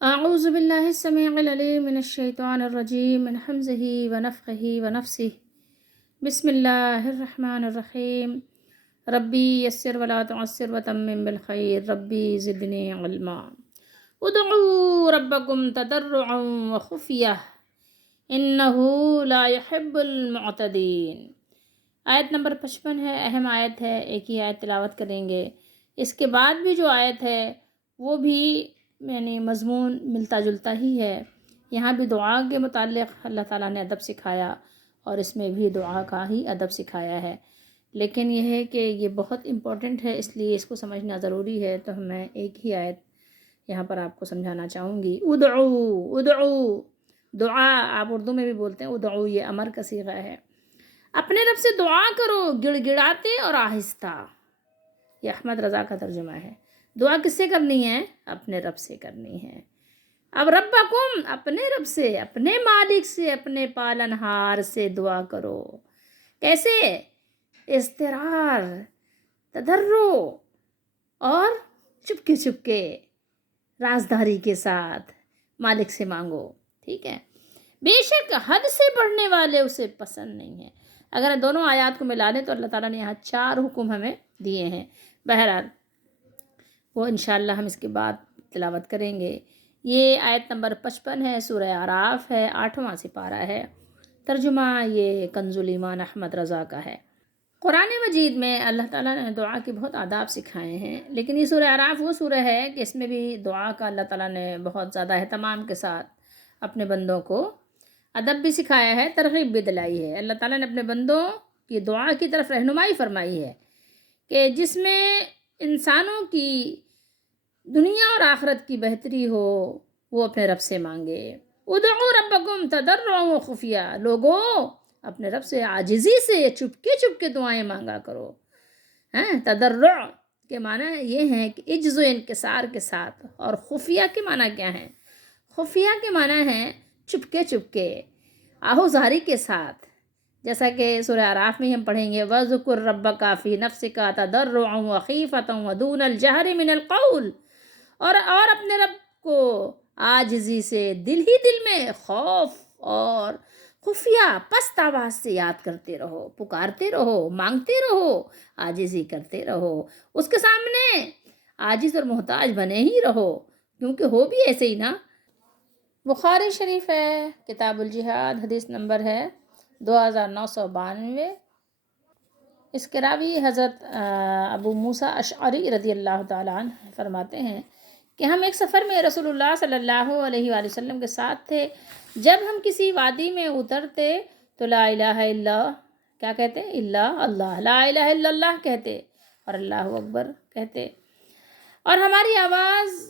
أعوذ بالله السميع العليم من الشيطان الرجيم من حمزه ونفخه ونفسه بسم الله الرحمن الرحيم ربي يسر ولا تعسر وتمم بالخير ربي زدني علما ادعوا ربكم تضرعا وخفية إنه لا يحب المعتدين۔ آیت نمبر 55 ہے، اہم آیت ہے، ایک ہی آیت تلاوت کریں گے۔ اس کے بعد بھی جو آیت ہے وہ بھی یعنی مضمون ملتا جلتا ہی ہے۔ یہاں بھی دعا کے متعلق اللہ تعالیٰ نے ادب سکھایا اور اس میں بھی دعا کا ہی ادب سکھایا ہے، لیکن یہ ہے کہ یہ بہت امپورٹنٹ ہے، اس لیے اس کو سمجھنا ضروری ہے۔ تو میں ایک ہی آیت یہاں پر آپ کو سمجھانا چاہوں گی۔ ادعو ادعو، دعا آپ اردو میں بھی بولتے ہیں، ادعو یہ امر کا صیغہ ہے۔ اپنے رب سے دعا کرو گڑ گڑاتے اور آہستہ، یہ احمد رضا کا ترجمہ ہے۔ دعا کس سے کرنی ہے؟ اپنے رب سے کرنی ہے۔ اب ربکم، اپنے رب سے، اپنے مالک سے، اپنے پالنہار سے دعا کرو۔ کیسے؟ اضطرار، تضرع اور چپکے چپکے، رازداری کے ساتھ مالک سے مانگو، ٹھیک ہے؟ بے شک حد سے بڑھنے والے اسے پسند نہیں ہیں۔ اگر دونوں آیات کو ملا لیں تو اللہ تعالیٰ نے یہاں 4 حکم ہمیں دیے ہیں۔ بہرحال وہ انشاءاللہ ہم اس کے بعد تلاوت کریں گے۔ یہ آیت نمبر 55 ہے، سورہ اعراف ہے، 8واں سپارہ ہے۔ ترجمہ یہ کنز الایمان احمد رضا کا ہے۔ قرآن مجید میں اللہ تعالیٰ نے دعا کے بہت آداب سکھائے ہیں، لیکن یہ سورہ اعراف وہ سورہ ہے کہ اس میں بھی دعا کا اللہ تعالیٰ نے بہت زیادہ اہتمام کے ساتھ اپنے بندوں کو ادب بھی سکھایا ہے، ترغیب بھی دلائی ہے۔ اللہ تعالیٰ نے اپنے بندوں کی دعا کی طرف رہنمائی فرمائی ہے کہ جس میں انسانوں کی دنیا اور آخرت کی بہتری ہو، وہ اپنے رب سے مانگے۔ ادعوا ربکم تضرعا وخفیہ، لوگو اپنے رب سے عاجزی سے چپکے چپکے دعائیں مانگا کرو۔ تضرع کے معنی یہ ہیں کہ عجز و انکسار کے ساتھ، اور خفیہ کے معنی کیا ہیں؟ خفیہ کے معنی ہیں چپکے چپکے، آہوزاری کے ساتھ، جیسا کہ سورہ اعراف میں ہم پڑھیں گے وَذْكُرْ رَبَّكَ فِي نَفْسِكَ تَضَرُّعًا وَخِيفَةً وَدُونَ الْجَهْرِ مِنَ الْقَوْلِ، اور اپنے رب کو عاجزی سے دل ہی دل میں خوف اور خفیہ پست آواز سے یاد کرتے رہو، پکارتے رہو، مانگتے رہو، عاجزی کرتے رہو، اس کے سامنے عاجز اور محتاج بنے ہی رہو، کیونکہ ہو بھی ایسے ہی نا۔ بخاری شریف ہے، کتاب الجہاد، حدیث نمبر ہے 2992۔ اس کے راوی حضرت ابو موسیٰ اشعری رضی اللہ تعالیٰ عنہ فرماتے ہیں کہ ہم ایک سفر میں رسول اللہ صلی اللہ علیہ وآلہ وسلم کے ساتھ تھے۔ جب ہم کسی وادی میں اترتے تو لا الہ الا، کیا کہتے؟ الا اللہ، لا الہ الا اللہ کہتے اور اللہ اکبر کہتے، اور ہماری آواز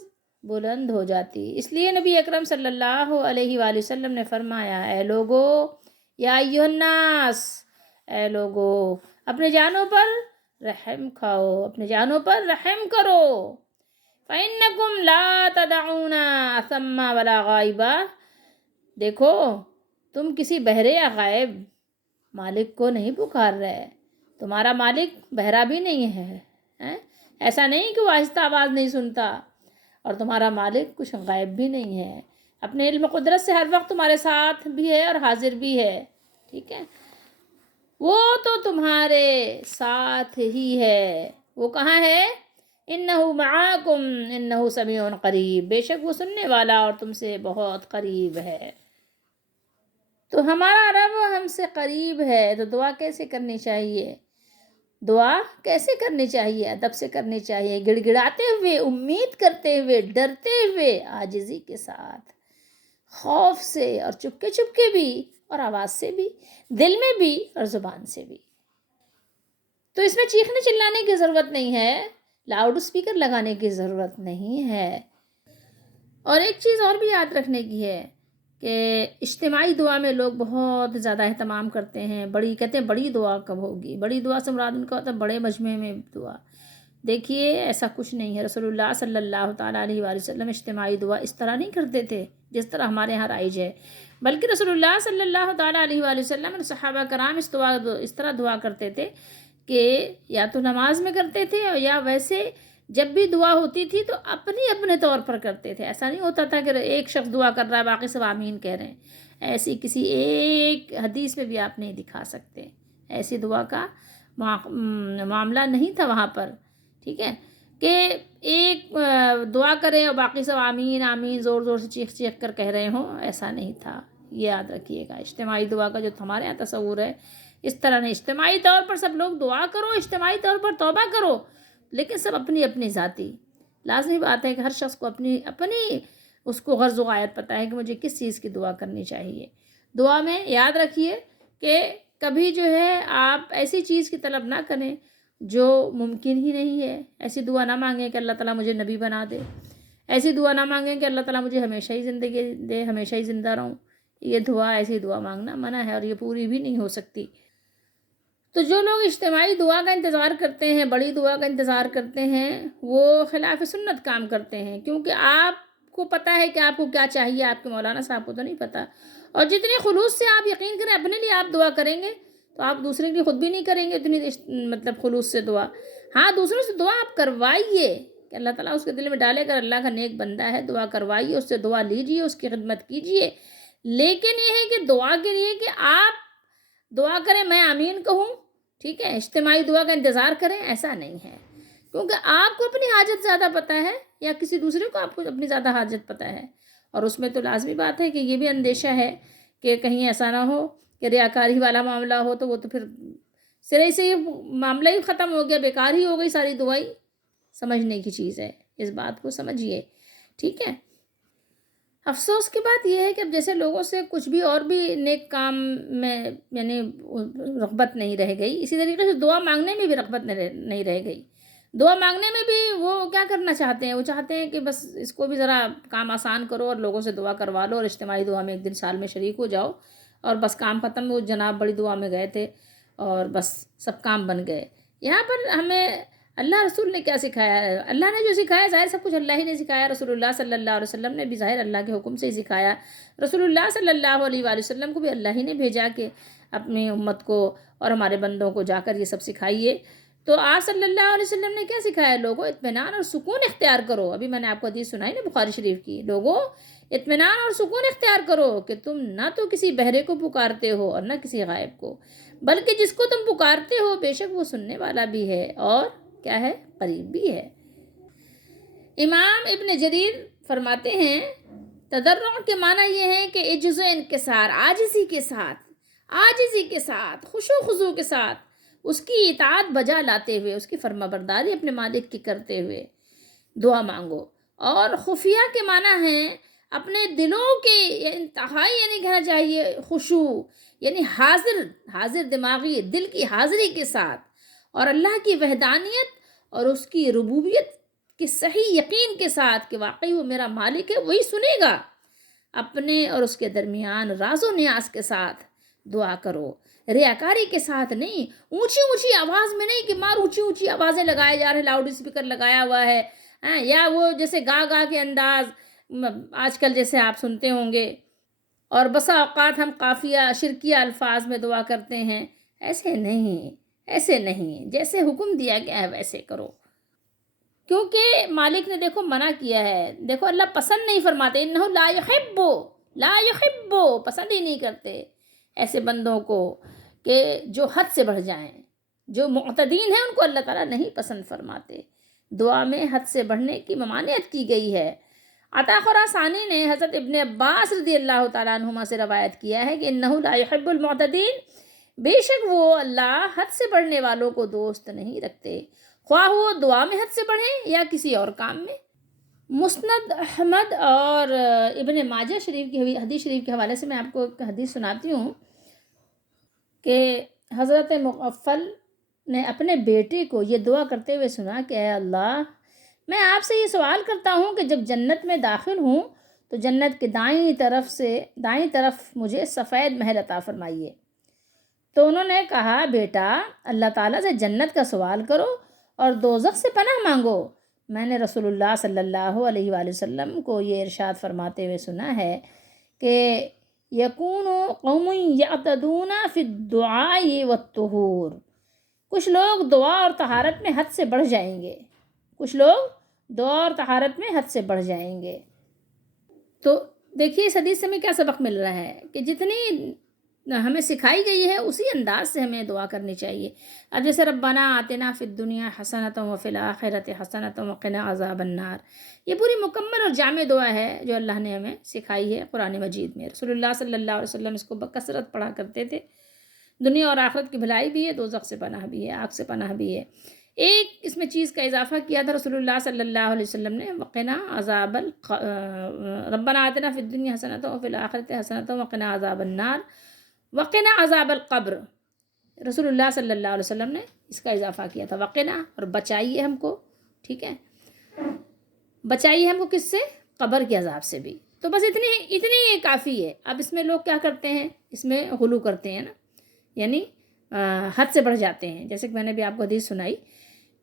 بلند ہو جاتی۔ اس لیے نبی اکرم صلی اللہ علیہ وآلہ وسلم نے فرمایا، اے لوگو، یا ایھا الناس، اے لوگو، اپنے جانوں پر رحم کھاؤ، اپنے جانوں پر رحم کرو۔ فَإِنَّكُمْ لَا تَدْعُونَ أَصَمَّ وَلَا غَائِبًا، دیکھو تم کسی بہرے یا غائب مالک کو نہیں پکار رہے، تمہارا مالک بہرا بھی نہیں ہے، ایسا نہیں کہ وہ آہستہ آواز نہیں سنتا، اور تمہارا مالک کچھ غائب بھی نہیں ہے، اپنے علم و قدرت سے ہر وقت تمہارے ساتھ بھی ہے اور حاضر بھی ہے، ٹھیک ہے؟ وہ تو تمہارے ساتھ ہی ہے، وہ کہاں ہے؟ انہو معاکم انہو سمیع قریب، بے شک وہ سننے والا اور تم سے بہت قریب ہے۔ تو ہمارا رب ہم سے قریب ہے، تو دعا کیسے کرنی چاہیے؟ دعا کیسے کرنی چاہیے؟ ادب سے کرنی چاہیے، گڑ گڑاتے ہوئے، امید کرتے ہوئے، ڈرتے ہوئے، عاجزی کے ساتھ، خوف سے، اور چپکے چپکے بھی، اور آواز سے بھی، دل میں بھی اور زبان سے بھی۔ تو اس میں چیخنے چلانے کی ضرورت نہیں ہے، لاؤڈ اسپیکر لگانے کی ضرورت نہیں ہے۔ اور ایک چیز اور بھی یاد رکھنے کی ہے کہ اجتماعی دعا میں لوگ بہت زیادہ اہتمام کرتے ہیں، کہتے ہیں بڑی دعا کب ہوگی؟ بڑی دعا سے مراد ان کا ہوتا ہے بڑے مجمع میں دعا۔ دیکھیے ایسا کچھ نہیں ہے، رسول اللہ صلی اللہ تعالیٰ علیہ وآلہ وسلم اجتماعی دعا اس طرح نہیں کرتے تھے جس طرح ہمارے ہاں رائج ہے، بلکہ رسول اللہ صلی اللہ تعالیٰ علیہ وآلہ وسلم اور صحابہ کرام اس طرح دعا کرتے تھے کہ یا تو نماز میں کرتے تھے یا ویسے جب بھی دعا ہوتی تھی تو اپنے طور پر کرتے تھے. ایسا نہیں ہوتا تھا کہ ایک شخص دعا کر رہا ہے باقی سب آمین کہہ رہے ہیں. ایسی کسی ایک حدیث میں بھی آپ نہیں دکھا سکتے. ایسی دعا کا معاملہ نہیں تھا وہاں پر. ٹھیک ہے کہ ایک دعا کریں اور باقی سب آمین آمین زور زور سے چیخ چیخ کر کہہ رہے ہوں. ایسا نہیں تھا. یہ یاد رکھیے گا. اجتماعی دعا کا جو ہمارے یہاں تصور ہے اس طرح نہیں. اجتماعی طور پر سب لوگ دعا کرو, اجتماعی طور پر توبہ کرو, لیکن سب اپنی اپنی ذاتی. لازمی بات ہے کہ ہر شخص کو اپنی اس کو غرض و غایت پتہ ہے کہ مجھے کس چیز کی دعا کرنی چاہیے. دعا میں یاد رکھیے کہ کبھی جو ہے آپ ایسی چیز کی طلب نہ کریں جو ممکن ہی نہیں ہے. ایسی دعا نہ مانگیں کہ اللہ تعالیٰ مجھے نبی بنا دے. ایسی دعا نہ مانگیں کہ اللہ تعالیٰ مجھے ہمیشہ ہی زندگی دے, ہمیشہ ہی زندہ رہوں. یہ دعا, ایسی دعا مانگنا منع ہے اور یہ پوری بھی نہیں ہو سکتی. تو جو لوگ اجتماعی دعا کا انتظار کرتے ہیں, بڑی دعا کا انتظار کرتے ہیں, وہ خلاف سنت کام کرتے ہیں. کیونکہ آپ کو پتہ ہے کہ آپ کو کیا چاہیے, آپ کے مولانا صاحب کو تو نہیں پتہ. اور جتنے خلوص سے آپ یقین کریں اپنے لیے آپ دعا کریں گے تو آپ دوسرے کے لیے خود بھی نہیں کریں گے اتنی مطلب خلوص سے دعا. ہاں دوسروں سے دعا آپ کروائیے کہ اللہ تعالیٰ اس کے دل میں ڈالے کر اللہ کا نیک بندہ ہے, دعا کروائیے, اس سے دعا لیجیے, اس کی خدمت کیجیے. لیکن یہ ہے کہ دعا کے لیے کہ آپ دعا کریں میں آمین کہوں, ٹھیک ہے, اجتماعی دعا کا انتظار کریں, ایسا نہیں ہے. کیونکہ آپ کو اپنی حاجت زیادہ پتہ ہے یا کسی دوسرے کو آپ کو اپنی زیادہ حاجت پتہ ہے. اور اس میں تو لازمی بات ہے کہ یہ بھی اندیشہ ہے کہ کہیں ایسا نہ ہو کہ ریاکاری والا معاملہ ہو تو وہ تو پھر سرے سے یہ معاملہ ہی ختم ہو گیا, بیکار ہی ہو گئی ساری دعائی. سمجھنے کی چیز ہے, اس بات کو سمجھیے. ٹھیک ہے. افسوس کی بات یہ ہے کہ اب جیسے لوگوں سے کچھ بھی اور بھی نیک کام میں یعنی رغبت نہیں رہ گئی, اسی طریقے سے دعا مانگنے میں بھی رغبت نہیں رہ گئی. دعا مانگنے میں بھی وہ کیا کرنا چاہتے ہیں, وہ چاہتے ہیں کہ بس اس کو بھی ذرا کام آسان کرو اور لوگوں سے دعا کروا لو اور اجتماعی دعا میں ایک دن سال میں شریک ہو جاؤ اور بس کام ختم. وہ جناب بڑی دعا میں گئے تھے اور بس سب کام بن گئے. یہاں پر ہمیں اللہ رسول نے کیا سکھایا ہے؟ اللہ نے جو سکھایا ظاہر سب کچھ اللہ ہی نے سکھایا. رسول اللہ صلی اللہ علیہ وسلم نے بھی ظاہر اللہ کے حکم سے ہی سکھایا. رسول اللہ صلی اللہ علیہ وآلہ وسلم کو بھی اللہ ہی نے بھیجا کہ اپنی امت کو اور ہمارے بندوں کو جا کر یہ سب سکھائیے. تو آپ صلی اللہ علیہ وسلم نے کیا سکھایا؟ لوگوں اطمینان اور سکون اختیار کرو. ابھی میں نے آپ کو حدیث سنائی نا بخاری شریف کی, لوگوں اطمینان اور سکون اختیار کرو کہ تم نہ تو کسی بہرے کو پکارتے ہو اور نہ کسی غائب کو, بلکہ جس کو تم پکارتے ہو بے شک وہ سننے والا بھی ہے اور کیا ہے, قریب بھی ہے. امام ابن جریر فرماتے ہیں تضرع کے معنی یہ ہے کہ عجز و انکسار, عاجزی کے ساتھ خشوع و خضوع کے ساتھ اس کی اطاعت بجا لاتے ہوئے, اس کی فرما برداری اپنے مالک کی کرتے ہوئے دعا مانگو. اور خفیہ کے معنی ہیں اپنے دلوں کے انتہائی یعنی کہنا چاہیے خشوع یعنی حاضر دماغی دل کی حاضری کے ساتھ اور اللہ کی وحدانیت اور اس کی ربوبیت کے صحیح یقین کے ساتھ کہ واقعی وہ میرا مالک ہے, وہی سنے گا. اپنے اور اس کے درمیان راز و نیاز کے ساتھ دعا کرو, ریاکاری کے ساتھ نہیں, اونچی آواز میں نہیں کہ مار اونچی آوازیں لگائے جا رہے, لاؤڈ اسپیکر لگایا ہوا ہے, یا وہ جیسے گا کے انداز آج کل جیسے آپ سنتے ہوں گے. اور بسا اوقات ہم قافیہ شرکیہ الفاظ میں دعا کرتے ہیں. ایسے نہیں, جیسے حکم دیا گیا ہے ویسے کرو. کیونکہ مالک نے دیکھو منع کیا ہے, دیکھو اللہ پسند نہیں فرماتے, انہو لا یحب پسند ہی نہیں کرتے ایسے بندوں کو کہ جو حد سے بڑھ جائیں. جو معتدین ہیں ان کو اللہ تعالیٰ نہیں پسند فرماتے. دعا میں حد سے بڑھنے کی ممانعت کی گئی ہے. عطا خراسانی نے حضرت ابن عباس رضی اللہ تعالیٰ عنہما سے روایت کیا ہے کہ انہو لا یحب المعتدین, بے شک وہ اللہ حد سے بڑھنے والوں کو دوست نہیں رکھتے, خواہ وہ دعا میں حد سے بڑھیں یا کسی اور کام میں. مسند احمد اور ابن ماجہ شریف کی حدیث شریف کے حوالے سے میں آپ کو ایک حدیث سناتی ہوں کہ حضرت مغفل نے اپنے بیٹے کو یہ دعا کرتے ہوئے سنا کہ اے اللہ, میں آپ سے یہ سوال کرتا ہوں کہ جب جنت میں داخل ہوں تو جنت کے دائیں طرف مجھے سفید محل عطا فرمائیے. تو انہوں نے کہا بیٹا اللہ تعالیٰ سے جنت کا سوال کرو اور دوزخ سے پناہ مانگو. میں نے رسول اللہ صلی اللہ علیہ وآلہ وسلم کو یہ ارشاد فرماتے ہوئے سنا ہے کہ یکون قوم یعتدون فی الدعاء والطہور, کچھ لوگ دعا اور طہارت میں حد سے بڑھ جائیں گے, کچھ لوگ دعا اور طہارت میں حد سے بڑھ جائیں گے۔ تو دیکھیے اس حدیث سے ہمیں کیا سبق مل رہا ہے کہ جتنی ہمیں سکھائی گئی ہے اسی انداز سے ہمیں دعا کرنی چاہیے۔ اب جیسے ربنا آتنا فی الدنیا حسنۃ وفی الآخرۃ حسنۃ وقنا عذاب النار، یہ پوری مکمل اور جامع دعا ہے جو اللہ نے ہمیں سکھائی ہے قرآن مجید میں۔ رسول اللہ صلی اللہ علیہ وسلم اس کو بکثرت پڑھا کرتے تھے۔ دنیا اور آخرت کی بھلائی بھی ہے، دوزخ سے پناہ بھی ہے، آگ سے پناہ بھی ہے۔ ایک اس میں چیز کا اضافہ کیا تھا رسول اللہ صلی اللہ علیہ وسلم نے، وقنا عذاب ربنا آتنا فی الدنیا حسنۃ وفی الآخرۃ حسنۃ وقنا عذاب النار وقنا عذاب القبر۔ رسول اللہ صلی اللہ علیہ وسلم نے اس کا اضافہ کیا تھا، وقنا، اور بچائیے ہم کو، ٹھیک ہے، بچائیے ہم کو کس سے؟ قبر کے عذاب سے بھی۔ تو بس اتنی یہ کافی ہے۔ اب اس میں لوگ کیا کرتے ہیں، اس میں غلو کرتے ہیں نا، یعنی حد سے بڑھ جاتے ہیں، جیسے کہ میں نے بھی آپ کو حدیث سنائی۔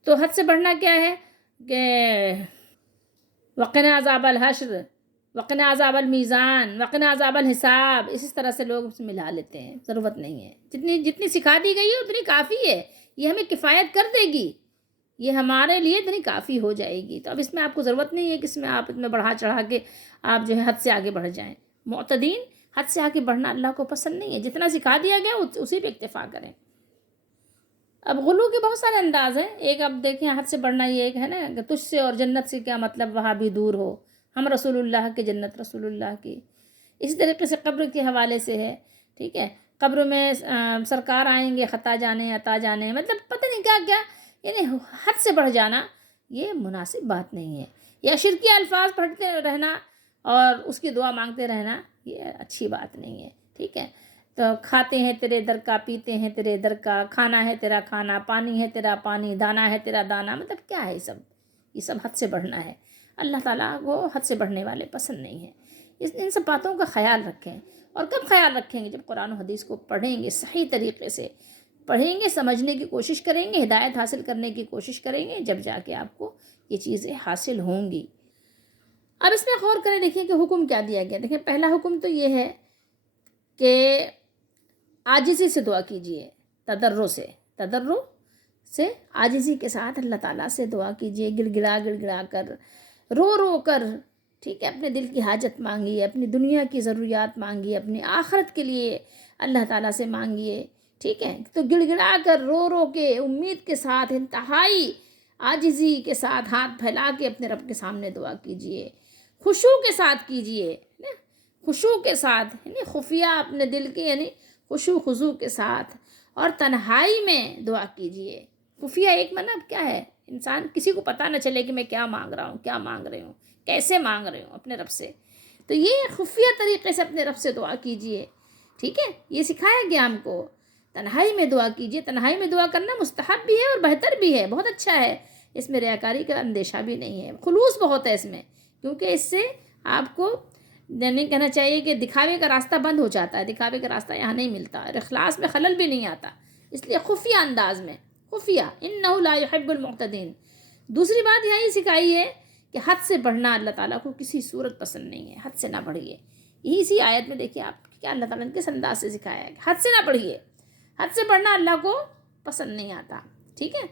تو حد سے بڑھنا کیا ہے کہ وقنا عذاب الحشر، وقنا عذاب المیزان، وقنا عذاب الحساب، اسی طرح سے لوگ اس میں ملا لیتے ہیں۔ ضرورت نہیں ہے، جتنی سکھا دی گئی ہے اتنی کافی ہے، یہ ہمیں کفایت کر دے گی، یہ ہمارے لیے اتنی کافی ہو جائے گی۔ تو اب اس میں آپ کو ضرورت نہیں ہے کہ اس میں آپ اتنا بڑھا چڑھا کے آپ جو ہے حد سے آگے بڑھ جائیں۔ معتدین حد سے آگے بڑھنا اللہ کو پسند نہیں ہے، جتنا سکھا دیا گیا اسی پہ اکتفا کریں۔ اب غلو کے بہت سارے انداز ہیں۔ ایک اب دیکھیں حد سے بڑھنا، یہ ایک ہے نا کہ تجھ سے اور جنت سے کیا مطلب، وہاں بھی دور ہو، ہم رسول اللہ کے، جنت رسول اللہ کی۔ اسی طریقے سے قبر کے حوالے سے ہے، ٹھیک ہے، قبر میں سرکار آئیں گے، خطا جانے عطا جانے، مطلب پتہ نہیں کیا کیا، یعنی حد سے بڑھ جانا یہ مناسب بات نہیں ہے۔ یا شرکی الفاظ پڑھتے رہنا اور اس کی دعا مانگتے رہنا یہ اچھی بات نہیں ہے، ٹھیک ہے۔ تو کھاتے ہیں تیرے در کا، پیتے ہیں تیرے در کا، کھانا ہے تیرا کھانا، پانی ہے تیرا پانی، دانا ہے تیرا دانا، مطلب کیا ہے یہ سب حد سے بڑھنا ہے۔ اللہ تعالیٰ کو حد سے بڑھنے والے پسند نہیں ہیں۔ ان سب باتوں کا خیال رکھیں۔ اور کب خیال رکھیں گے؟ جب قرآن و حدیث کو پڑھیں گے، صحیح طریقے سے پڑھیں گے، سمجھنے کی کوشش کریں گے، ہدایت حاصل کرنے کی کوشش کریں گے، جب جا کے آپ کو یہ چیزیں حاصل ہوں گی۔ اب اس میں غور کریں، دیکھیں کہ حکم کیا دیا گیا۔ دیکھیں پہلا حکم تو یہ ہے کہ عاجزی سے دعا کیجیے، تضرع سے عاجزی کے ساتھ اللہ تعالیٰ سے دعا کیجیے، گڑ گڑا کر، رو کر، ٹھیک ہے، اپنے دل کی حاجت مانگیے، اپنی دنیا کی ضروریات مانگیے، اپنی آخرت کے لیے اللہ تعالیٰ سے مانگیے، ٹھیک ہے۔ تو گڑ گڑا کر، رو کے، امید کے ساتھ، انتہائی عاجزی کے ساتھ ہاتھ پھیلا کے اپنے رب کے سامنے دعا کیجیے، خشوع کے ساتھ کیجیے، خشوع کے ساتھ، یعنی خفیہ اپنے دل کے، یعنی خشوع خضوع کے ساتھ، اور تنہائی میں دعا کیجیے۔ خفیہ ایک مطلب کیا ہے، انسان کسی کو پتہ نہ چلے کہ میں کیا مانگ رہا ہوں، کیا مانگ رہی ہوں، کیسے مانگ رہی ہوں اپنے رب سے۔ تو یہ خفیہ طریقے سے اپنے رب سے دعا کیجیے، ٹھیک ہے، یہ سکھایا گیا ہم کو۔ تنہائی میں دعا کیجیے، تنہائی میں دعا کرنا مستحب بھی ہے اور بہتر بھی ہے، بہت اچھا ہے، اس میں ریاکاری کا اندیشہ بھی نہیں ہے، خلوص بہت ہے اس میں، کیونکہ اس سے آپ کو نہیں کہنا چاہیے کہ دکھاوے کا راستہ بند ہو جاتا ہے، دکھاوے کا راستہ یہاں نہیں ملتا، اور اخلاص میں خلل بھی نہیں آتا، اس لیے خفیہ انداز میں، خفیہ، انہ لا یحب المعتدین۔ دوسری بات یہاں یہ سکھائی ہے کہ حد سے بڑھنا اللہ تعالیٰ کو کسی صورت پسند نہیں ہے، حد سے نہ بڑھیے۔ یہی اسی آیت میں دیکھیے آپ کیا اللہ تعالیٰ نے کس انداز سے سکھایا ہے کہ حد سے نہ بڑھیے، حد سے بڑھنا اللہ کو پسند نہیں آتا، ٹھیک ہے،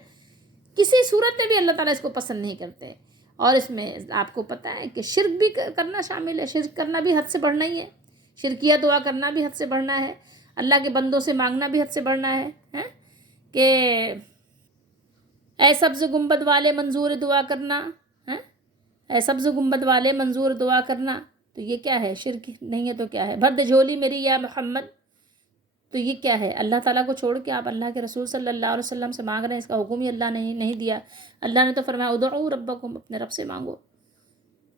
کسی صورت میں بھی اللہ تعالیٰ اس کو پسند نہیں کرتے۔ اور اس میں آپ کو پتہ ہے کہ شرک بھی کرنا شامل ہے، شرک کرنا بھی حد سے بڑھنا ہی ہے، شرکیہ دعا کرنا بھی حد سے بڑھنا ہے، اللہ کے بندوں سے مانگنا بھی حد سے بڑھنا ہے کہ اے سبز گنبد والے منظور دعا کرنا، اے سبز گنبد والے منظور دعا کرنا، تو یہ کیا ہے؟ شرک نہیں ہے تو کیا ہے؟ بھر دے جھولی میری یا محمد، تو یہ کیا ہے؟ اللہ تعالیٰ کو چھوڑ کے آپ اللہ کے رسول صلی اللہ علیہ وسلم سے مانگ رہے ہیں، اس کا حکم ہی اللہ نے نہیں دیا۔ اللہ نے تو فرمایا ادعوا ربکم، اپنے رب سے مانگو،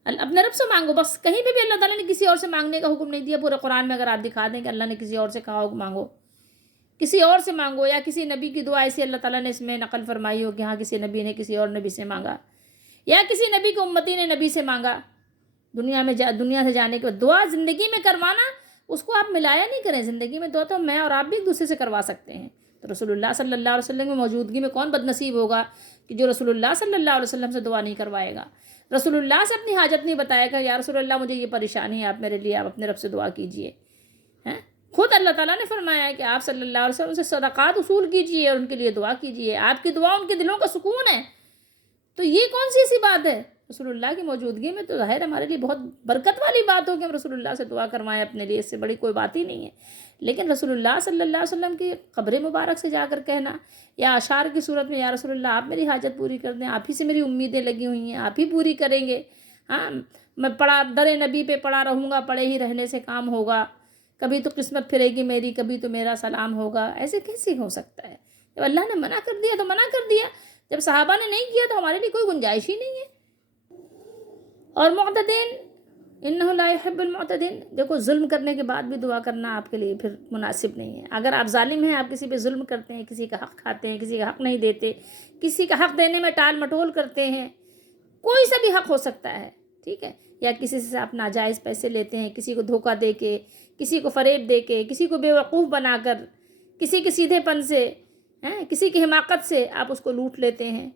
اپنے رب سے مانگو، بس کہیں پہ بھی اللہ تعالیٰ نے کسی اور سے مانگنے کا حکم نہیں دیا۔ پورے قرآن میں اگر آپ دکھا دیں کہ اللہ نے کسی اور سے کہا ہو کہ مانگو، کسی اور سے مانگو، یا کسی نبی کی دعا ایسی اللہ تعالیٰ نے اس میں نقل فرمائی ہو کہ ہاں کسی نبی نے کسی اور نبی سے مانگا، یا کسی نبی کی امتی نے نبی سے مانگا، دنیا سے جانے کے بعد دعا زندگی میں کروانا، اس کو آپ ملایا نہیں کریں۔ زندگی میں دعا تو میں اور آپ بھی ایک دوسرے سے کروا سکتے ہیں۔ تو رسول اللہ صلی اللہ علیہ وسلم کی موجودگی میں کون بد نصیب ہوگا کہ جو رسول اللہ صلی اللہ علیہ وسلم سے دعا نہیں کروائے گا، رسول اللہ سے اپنی حاجت نہیں بتائے گا، یا رسول اللہ مجھے یہ پریشانی ہے، آپ میرے لیے، آپ اپنے رب سے دعا کیجیے۔ خود اللہ تعالیٰ نے فرمایا ہے کہ آپ صلی اللہ علیہ وسلم سے صدقات وصول کیجیے اور ان کے لیے دعا کیجیے، آپ کی دعا ان کے دلوں کا سکون ہے۔ تو یہ کون سی ایسی بات ہے؟ رسول اللہ کی موجودگی میں تو ظاہر ہمارے لیے بہت برکت والی بات ہو کہ ہم رسول اللہ سے دعا کروائیں اپنے لیے، اس سے بڑی کوئی بات ہی نہیں ہے۔ لیکن رسول اللہ صلی اللہ علیہ وسلم کی قبر مبارک سے جا کر کہنا یا اشعار کی صورت میں یا رسول اللہ آپ میری حاجت پوری کر دیں، آپ ہی سے میری امیدیں لگی ہوئی ہیں، آپ ہی پوری کریں گے، ہاں میں پڑا در نبی پہ پڑا رہوں گا، پڑے ہی رہنے سے کام ہوگا، کبھی تو قسمت پھرے گی میری، کبھی تو میرا سلام ہوگا، ایسے کیسے ہو سکتا ہے؟ جب اللہ نے منع کر دیا تو منع کر دیا، جب صحابہ نے نہیں کیا تو ہمارے لیے کوئی گنجائش ہی نہیں ہے۔ اور معتدین انہ لا يحب المعتدین، دیکھو ظلم کرنے کے بعد بھی دعا کرنا آپ کے لیے پھر مناسب نہیں ہے۔ اگر آپ ظالم ہیں، آپ کسی پہ ظلم کرتے ہیں، کسی کا حق کھاتے ہیں، کسی کا حق نہیں دیتے، کسی کا حق دینے میں ٹال مٹول کرتے ہیں، کوئی سا بھی حق ہو سکتا ہے، ٹھیک ہے، یا کسی سے آپ ناجائز پیسے لیتے ہیں، کسی کو دھوکہ دے کے، کسی کو فریب دے کے، کسی کو بیوقوف بنا کر، کسی کے سیدھے پن سے، کسی کی حماقت سے آپ اس کو لوٹ لیتے ہیں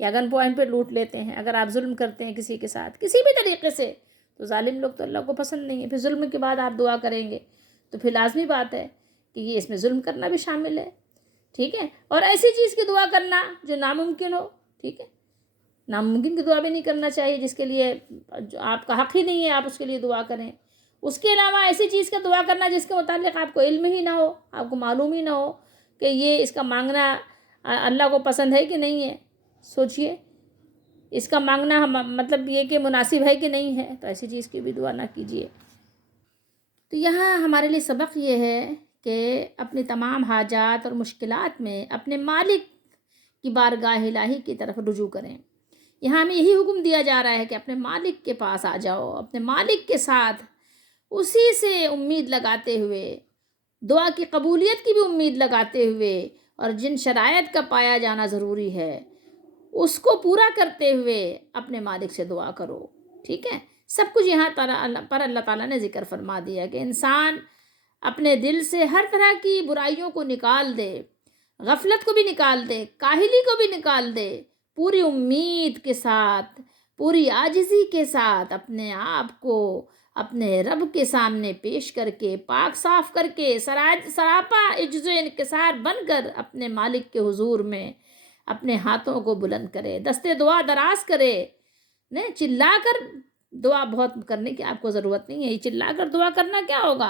یا گن پوائنٹ پہ لوٹ لیتے ہیں۔ اگر آپ ظلم کرتے ہیں کسی کے ساتھ کسی بھی طریقے سے، تو ظالم لوگ تو اللہ کو پسند نہیں ہے۔ پھر ظلم کے بعد آپ دعا کریں گے تو پھر لازمی بات ہے کہ یہ اس میں ظلم کرنا بھی شامل ہے، ٹھیک ہے۔ اور ایسی چیز کی دعا کرنا جو ناممکن ہو، ٹھیک ہے، ناممکن کی دعا بھی نہیں کرنا چاہیے، جس کے لیے جو آپ کا حق ہی نہیں ہے آپ اس کے لیے دعا کریں۔ اس کے علاوہ ایسی چیز کا دعا کرنا جس کے متعلق آپ کو علم ہی نہ ہو، آپ کو معلوم ہی نہ ہو کہ یہ اس کا مانگنا اللہ کو پسند ہے کہ نہیں ہے، سوچئے اس کا مانگنا مطلب یہ کہ مناسب ہے کہ نہیں ہے، تو ایسی چیز کی بھی دعا نہ کیجیے۔ تو یہاں ہمارے لیے سبق یہ ہے کہ اپنی تمام حاجات اور مشکلات میں اپنے مالک کی بارگاہ الہی کی طرف رجوع کریں۔ یہاں ہمیں یہی حکم دیا جا رہا ہے کہ اپنے مالک کے پاس آ جاؤ، اپنے مالک کے ساتھ اسی سے امید لگاتے ہوئے، دعا کی قبولیت کی بھی امید لگاتے ہوئے، اور جن شرائط کا پایا جانا ضروری ہے اس کو پورا کرتے ہوئے اپنے مالک سے دعا کرو، ٹھیک ہے۔ سب کچھ یہاں پر اللہ تعالیٰ نے ذکر فرما دیا کہ انسان اپنے دل سے ہر طرح کی برائیوں کو نکال دے، غفلت کو بھی نکال دے، کاہلی کو بھی نکال دے، پوری امید کے ساتھ، پوری عاجزی کے ساتھ اپنے آپ کو اپنے رب کے سامنے پیش کر کے، پاک صاف کر کے، سراپا عجز و انکسار بن کر اپنے مالک کے حضور میں اپنے ہاتھوں کو بلند کرے، دستے دعا دراز کرے، نہیں چلا کر دعا بہت کرنے کی آپ کو ضرورت نہیں ہے۔ یہ چلا کر دعا کرنا کیا ہوگا؟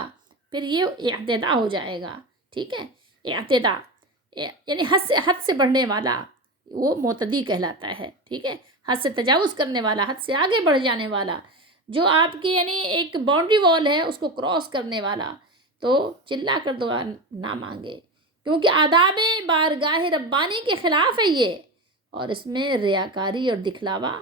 پھر یہ اعتدا ہو جائے گا، ٹھیک ہے، اعتدا یعنی حد سے بڑھنے والا، وہ معتدی کہلاتا ہے، ٹھیک ہے، حد سے تجاوز کرنے والا، حد سے آگے بڑھ جانے والا، جو آپ کی یعنی ایک باؤنڈری وال ہے اس کو کراس کرنے والا، تو چلا کر دعا نہ مانگے، کیونکہ آداب بارگاہ ربانی کے خلاف ہے یہ، اور اس میں ریاکاری اور دکھلاوا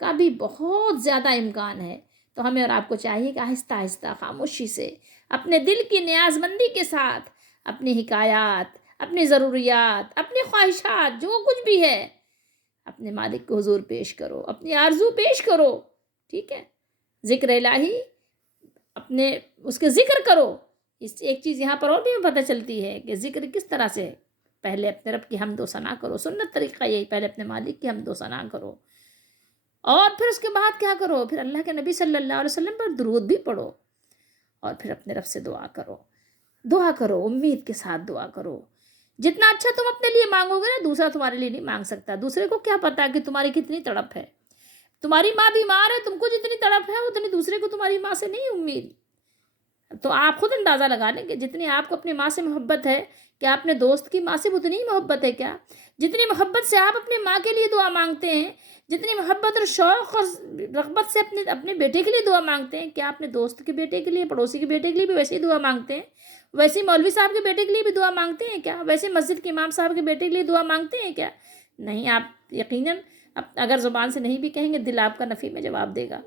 کا بھی بہت زیادہ امکان ہے۔ تو ہمیں اور آپ کو چاہیے کہ آہستہ آہستہ خاموشی سے اپنے دل کی نیاز مندی کے ساتھ اپنی حکایات، اپنی ضروریات، اپنی خواہشات، جو کچھ بھی ہے اپنے مالک کو حضور پیش کرو، اپنی آرزو پیش کرو، ٹھیک ہے، ذکر الہی اپنے اس کے ذکر کرو۔ اس ایک چیز یہاں پر اور بھی ہمیں پتہ چلتی ہے کہ ذکر کس طرح سے، پہلے اپنے رب کی حمد و ثنا کرو، سنت طریقہ یہی، پہلے اپنے مالک کی حمد و ثنا کرو، اور پھر اس کے بعد کیا کرو، پھر اللہ کے نبی صلی اللہ علیہ وسلم پر درود بھی پڑھو، اور پھر اپنے رب سے دعا کرو، دعا کرو، امید کے ساتھ دعا کرو۔ جتنا اچھا تم اپنے لیے مانگو گے نا، دوسرا تمہارے لیے نہیں مانگ سکتا۔ دوسرے کو کیا پتا کہ تمہاری کتنی تڑپ ہے، تمہاری ماں بیمار ہے، تم کو جتنی تڑپ ہے اتنی دوسرے کو تمہاری ماں سے نہیں امید۔ تو آپ خود اندازہ لگا لیں کہ جتنی آپ کو اپنی ماں سے محبت ہے، کیا اپنے دوست کی ماں سے اتنی ہی محبت ہے کیا؟ جتنی محبت سے آپ اپنے ماں کے لیے دعا مانگتے ہیں، جتنی محبت اور شوق اور رغبت سے اپنے بیٹے کے لیے دعا مانگتے ہیں، کیا اپنے دوست کے بیٹے کے لیے، پڑوسی کے بیٹے کے لیے بھی ویسے ہی دعا مانگتے ہیں؟ ویسے مولوی صاحب کے بیٹے کے لیے بھی دعا مانگتے ہیں کیا؟ ویسے مسجد کے امام صاحب کے بیٹے کے لیے دعا مانگتے ہیں کیا؟ نہیں، آپ یقیناً اگر زبان سے نہیں بھی کہیں گے، دل آپ کا نفی میں جواب دے گا۔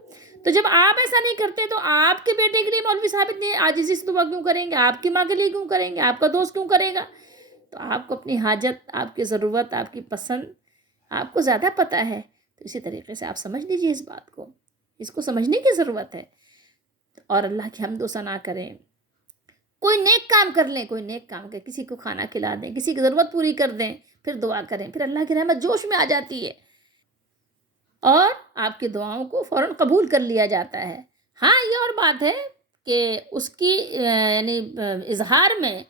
تو جب آپ ایسا نہیں کرتے تو آپ کے بیٹے کے لیے مولوی صاحب اتنی عاجزی سے دعا کیوں کریں گے؟ آپ کی ماں کے لیے کیوں کریں گے؟ آپ کا دوست کیوں کرے گا؟ تو آپ کو اپنی حاجت، آپ کی ضرورت، آپ کی پسند آپ کو زیادہ پتہ ہے، تو اسی طریقے سے آپ سمجھ لیجیے اس بات کو، اس کو سمجھنے کی ضرورت ہے، اور اللہ کی حمد و ثنا کریں، کوئی نیک کام کر لیں، کوئی نیک کام کریں، کسی کو کھانا کھلا دیں، کسی کی ضرورت پوری کر دیں، پھر دعا کریں، پھر اللہ کی رحمت جوش میں آ جاتی ہے، اور آپ کی دعاؤں کو فوراً قبول کر لیا جاتا ہے۔ ہاں، یہ اور بات ہے کہ اس کی یعنی اظہار میں،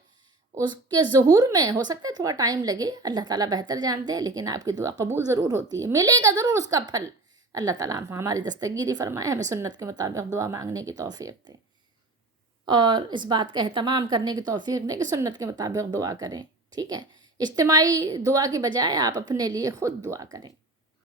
اس کے ظہور میں ہو سکتا ہے تھوڑا ٹائم لگے، اللہ تعالیٰ بہتر جانتے ہیں، لیکن آپ کی دعا قبول ضرور ہوتی ہے، ملے گا ضرور اس کا پھل۔ اللہ تعالیٰ ہماری دستگیری فرمائے، ہمیں سنت کے مطابق دعا مانگنے کی توفیق دے، اور اس بات کا اہتمام کرنے کی توفیق دے کہ سنت کے مطابق دعا کریں، ٹھیک ہے؟ اجتماعی دعا کی بجائے آپ اپنے لیے خود دعا کریں۔